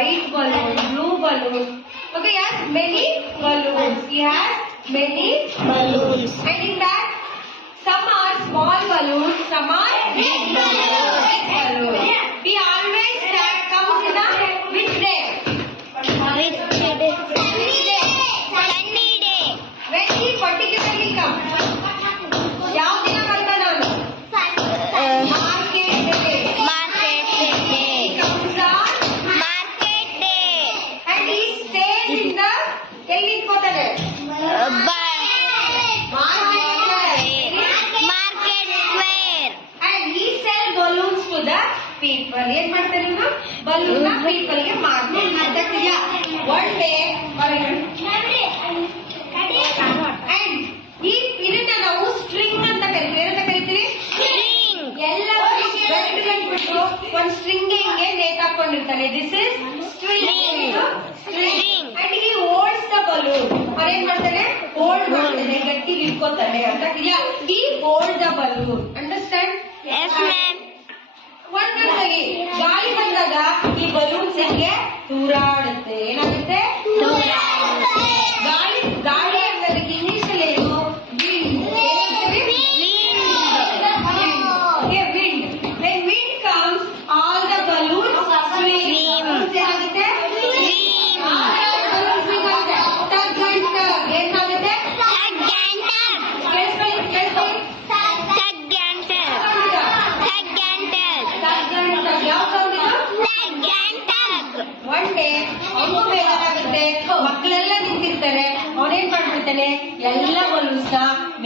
white balloons, blue balloons. Okay, he has many balloons. He has many balloons. And in that, some are small balloons, some are big balloons. He always comes in a which day? Sunny day. When he particularly comes? ಯಾವ ದಿನ ಬರ್ತಾನೆ ನಾನು? Market day. He comes on market day. And he stays in the ಎಲ್ಲಿ ಇಟ್ಕೋತಾನೆ? people ಏನ್ ಮಾಡ್ತಾರೆ ಇವ್ರು balloon ನ people ಗೆ ಮಾರ್ತಾರೆ ಅದಕ್ಕಿಲ್ಲ ಒನ್ ಡೇ ಅಂಡ್ ಈ ಇದನ್ನ ನಾವು ಸ್ಟ್ರಿಂಗ್ ಅಂತ ಕರಿತೀವಿ ಏನಂತ ಕರಿತೀವಿ ಸ್ಟ್ರಿಂಗ್ ಎಲ್ಲ ಬಿಟ್ಟು ಒಂದು ಸ್ಟ್ರಿಂಗ್ ಗೆ ನೇತಾಕೊಂಡಿರ್ತಾನೆ ದಿಸ್ ಇಸ್ ಸ್ಟ್ರಿಂಗ್ ಅಂಡ್ ಈ ಹೋಲ್ಡ್ಸ್ ದ ಬಲೂನ್ ಅವ್ರೇನ್ ಮಾಡ್ತಾನೆ ಹೋಲ್ಡ್ ಮಾಡ್ತಾನೆ ಗಟ್ಟಿ ಹಿಡ್ಕೋತಾನೆ ಅಂತ ಈ hold the balloon understand yes ma'am ಒಂದೊಂದಾಗಿ ಗಾಳಿ ಬಂದಾಗ ಈ ಬಲೂನ್ಸ್ ಹೆಂಗೆ ತೂರಾಡುತ್ತೆ ಏನಾಗುತ್ತೆ ಗಾಳಿ ಗಾಳಿ ಅನ್ನೋದಕ್ಕೆ ಇಂಗ್ಲಿಷ್ ಅಲ್ಲಿ ಏನು wind when wind comes all the balloons swing ಏನಾಗುತ್ತೆ ಒನ್ ಡೇ ಅವನು ಬೇಜಾರಾಗುತ್ತೆ ಮಕ್ಕಳೆಲ್ಲ ನಿಂತಿರ್ತಾರೆ ಅವನೇನ್ ಮಾಡ್ಬಿಡ್ತಾನೆ ಎಲ್ಲ ಬಲೂನ್ಸ್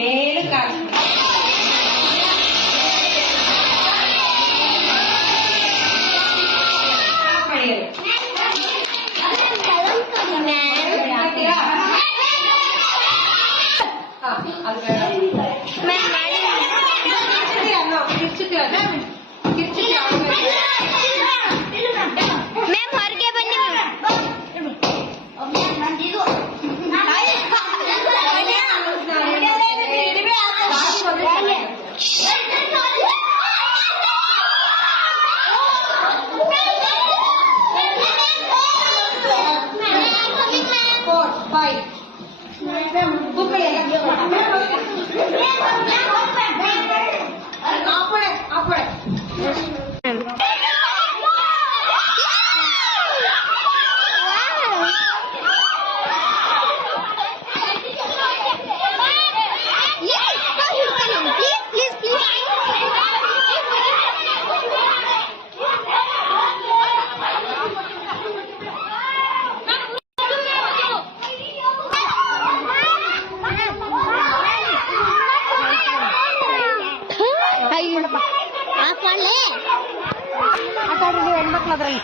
ಮೇಲೆ ಕಾಣಿಸ್ಬಿಡ್ತಾನೆ ಹೆಣ್ಮಕ್ಳು ಅದ್ರಲ್ಲಿ